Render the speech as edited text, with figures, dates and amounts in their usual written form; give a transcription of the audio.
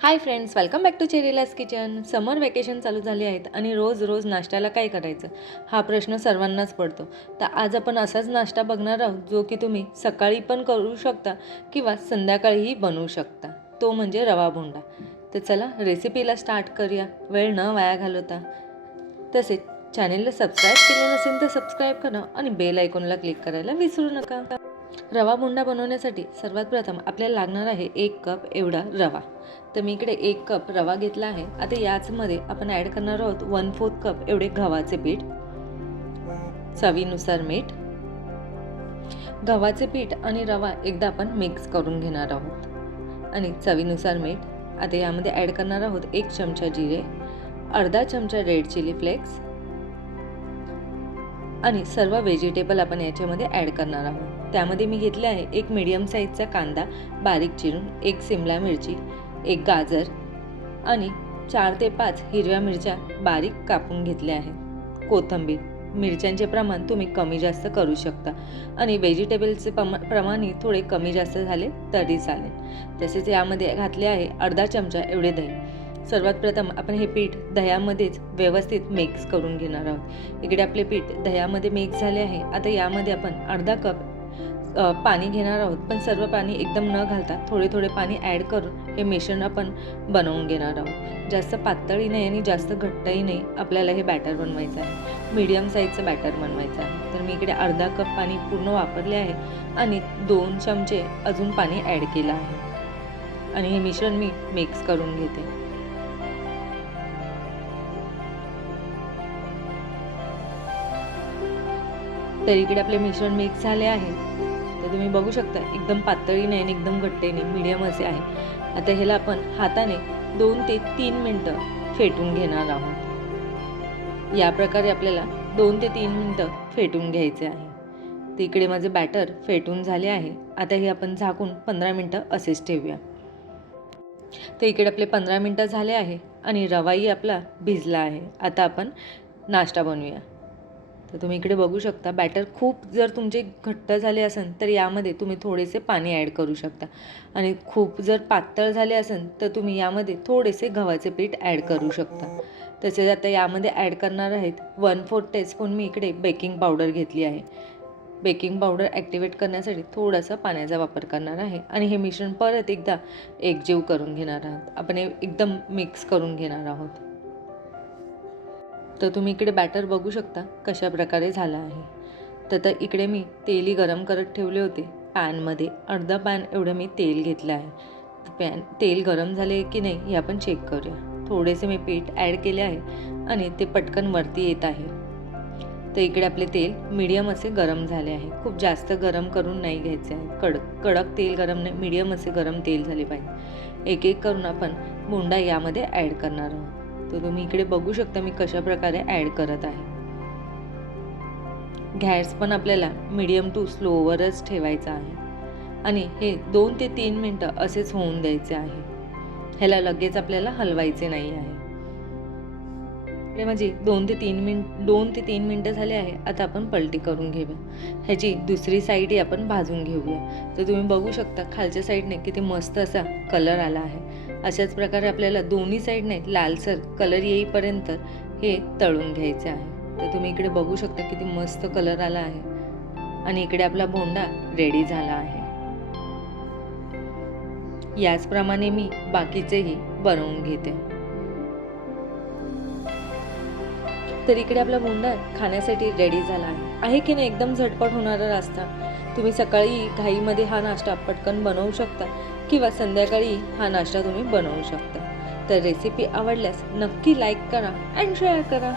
High friends, welcome back to चेरीलास kitchen. Summer vacation चालू झाले आहेत आणि रोज रोज नाश्त्याला काय करायचं हा प्रश्न सर्वांनाच पडतो. तर आज आपण असाच नाश्ता बघणार आहोत जो की तुम्ही सकाळी पण करू शकता किंवा संध्याकाळीही बनवू शकता. तो म्हणजे रवा बोंडा. तर चला रेसिपीला स्टार्ट करूया वेळ न वाया घालवता. तसेच चॅनेलला सबस्क्राईब केले नसेल तर सबस्क्राईब करा आणि बेल आयकॉनला क्लिक करायला विसरू नका. रवा बोंडा बनवण्यासाठी सर्वात प्रथम आपल्याला लागणार आहे 1 कप एवढा रवा. तर मी इकडे 1 कप रवा घेतला आहे. आता याचमध्ये आपण ॲड करणार आहोत 1/4 कप एवढे गव्हाचे पीठ, चवीनुसार मीठ. गव्हाचे पीठ आणि रवा एकदा आपण मिक्स करून घेणार आहोत आणि चवीनुसार मीठ. आता यामध्ये ॲड करणार आहोत 1 चमचा जिरे, अर्धा चमचा रेड चिली फ्लेक्स आणि सर्व व्हेजिटेबल आपण याच्यामध्ये ॲड करणार आहोत. त्यामध्ये मी घेतले आहे 1 मीडियम साईजचा कांदा बारीक चिरून, 1 सिमला मिरची, 1 गाजर आणि 4 ते 5 हिरव्या मिरच्या बारीक कापून घेतल्या आहेत. कोथिंबीर. मिरच्यांचे प्रमाण तुम्ही कमी जास्त करू शकता आणि व्हेजिटेबलचे प्रमाणही थोडे कमी जास्त झाले तरी चालेल. तसेच यामध्ये घातले आहे अर्धा चमचा एवढे दही. सर्वात प्रथम आपण हे पीठ दह्यामध्येच व्यवस्थित मिक्स करून घेणार आहोत. इकडे आपले पीठ दह्यामध्ये मिक्स झाले आहे. आता यामध्ये आपण अर्धा कप पाणी घेणार आहोत, पण सर्व पाणी एकदम न घालता थोडे थोडे पाणी ॲड करून हे मिश्रण आपण बनवून घेणार आहोत. जास्त पातळही नाही आणि जास्त घट्टही नाही. आपल्याला हे बॅटर बनवायचं आहे, मीडियम साईजचं बॅटर बनवायचं आहे. तर मी इकडे अर्धा कप पाणी पूर्ण वापरले आहे आणि 2 चमचे अजून पाणी ॲड केलं आहे आणि हे मिश्रण मी मिक्स करून घेते. तर इकडे आपले मिश्रण मिक्स झाले आहे. तर तुम्ही बघू शकता एकदम पातळी नाही आणि एकदम घट्टही नाही, मीडियम असे आहे. आता ह्याला आपण हाताने 2 ते 3 मिनटं फेटून घेणार आहोत. या प्रकारे आपल्याला 2 ते 3 मिनटं फेटून घ्यायचे आहे. तर इकडे माझे बॅटर फेटून झाले आहे. आता हे आपण झाकून 15 मिनटं असेच ठेवूया. तर इकडे आपले 15 मिनटं झाले आहे आणि रवाही आपला भिजला आहे. आता आपण नाश्ता बनवूया. तर तुम्ही इकडे बघू शकता बॅटर खूप जर तुमचे घट्ट झाले असेल तर यामध्ये तुम्ही थोडेसे पाणी ॲड करू शकता आणि खूप जर पातळ झाले असेल तर तुम्ही यामध्ये थोडेसे गव्हाचे पीठ ॲड करू शकता. तसेच आता यामध्ये ॲड करणार आहेत 1/4 टीस्पून मी इकडे बेकिंग पावडर घेतली आहे. बेकिंग पावडर ॲक्टिवेट करण्यासाठी थोडासा पाण्याचा वापर करणार आहे आणि हे मिश्रण परत एकदा एकजीव करून घेणार आहोत. आपण हे एकदम मिक्स करून घेणार आहोत. तर तुम्ही इकडे बॅटर बघू शकता कशा प्रकारे झालं आहे. तर इकडे मी तेलही गरम करत ठेवले होते. पॅनमध्ये अर्धा पॅन एवढं मी तेल घेतलं आहे. तेल गरम झाले की नाही हे आपण चेक करूया. थोडेसे मी पीठ ॲड केले आहे आणि ते पटकन वरती येत आहे. तर इकडे आपले तेल मीडियम असे गरम झाले आहे. खूप जास्त गरम करून नाही घ्यायचे आहे. कडक तेल गरम नाही, मीडियम असे गरम तेल झाले पाहिजे. एक एक करून आपण बोंडा यामध्ये ॲड करणार आहोत. तर तुम्ही इकडे बघू शकता मी कशा प्रकारे ॲड करत आहे. गॅस पण आपल्याला मीडियम टू स्लोवरच ठेवायचा आहे आणि हे 2 ते 3 मिनटं असेच होऊन द्यायचे आहे. ह्याला लगेच आपल्याला हलवायचे नाही आहे. इकडे माझी 2 ते 3 मिनटं झाले आहे. आता आपण पलटी करून घेऊया. ह्याची दुसरी साईडही आपण भाजून घेऊया. तर तुम्ही बघू शकता खालच्या साईडने किती मस्त असा कलर आला आहे. अशाच प्रकारे आपल्याला दोन्ही साईडने लालसर कलर येईपर्यंत हे तळून घ्यायचे आहे. तर तुम्ही इकडे बघू शकता किती मस्त कलर आला आहे आणि इकडे आपला बोंडा रेडी झाला आहे. याचप्रमाणे मी बाकीचेही बनवून घेते. तर इकडे आपला बोंडा खाण्यासाठी रेडी झाला आहे की नाही. एकदम झटपट होणारा नाश्ता. तुम्ही सकाळी घाईमध्ये हा नाश्ता पटकन बनवू शकता किंवा संध्याकाळी हा नाश्ता तुम्ही बनवू शकता. तर रेसिपी आवडल्यास नक्की लाईक करा आणि शेअर करा.